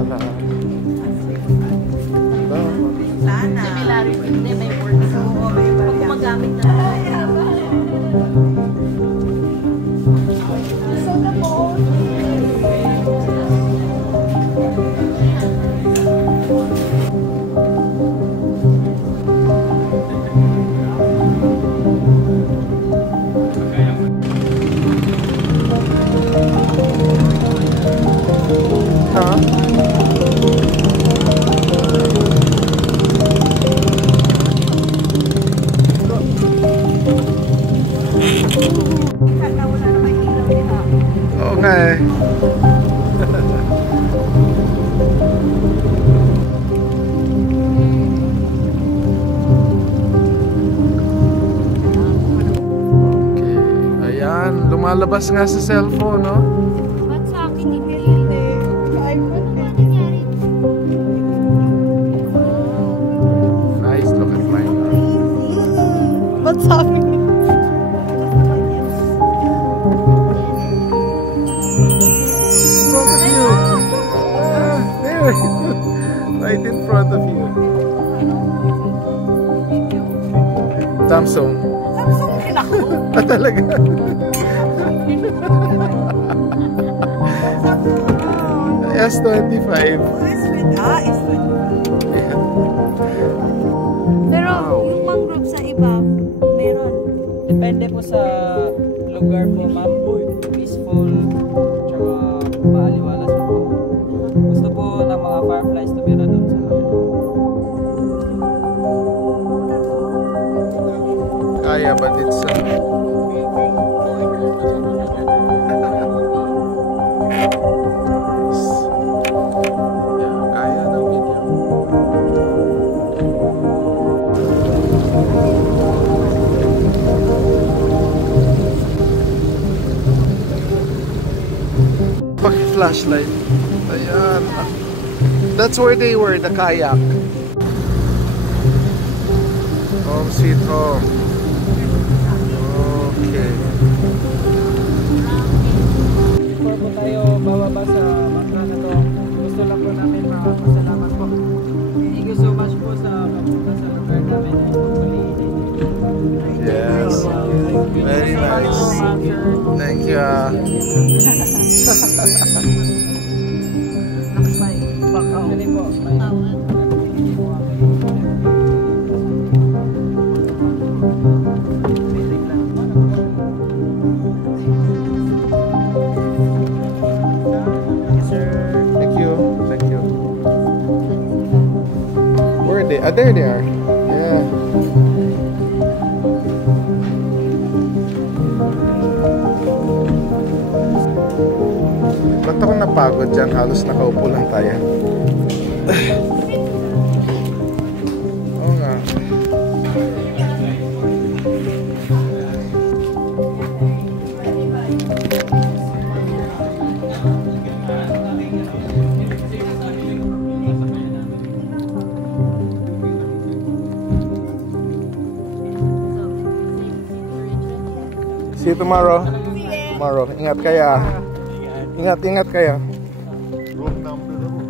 pala. Sana. Hindi, may work. Oo, may work. Pag gumagamit na. So na po. Oo nga eh. Okay. Ayan, lumalabas nga sa cellphone, no? Ba't sa akin hindi? Nice, look at mine. Ba't sa akin? Right in front of you. Samsung. Samsung din ako. Ah, talaga? S25. S25. Pero yung mangrove sa iba, meron. Depende po sa lugar po, ma'am. Peaceful, tsaka maaliwalas po. Gusto po ng mga fireflies to meron doon sa lugar. Kaya, but it's kaya ng video. Flashlight. Ayan. That's where they were, the kayak. Home sweet home. Okay. Before po tayo bababa sa bangka na to, gusto lang po namin makapasalamat po. Thank you so much po sa pagpunta sa lugar namin. Yes. Very nice. Thank you. Actually po, Thank you. Thank you. Where are they? Ah, there they are. Yeah. Ba't ako napagod dyan? Halos nakaupo lang tayo. Oo nga. See you tomorrow. Tomorrow. Ingat kaya. Ingat kayo. Room number na mo.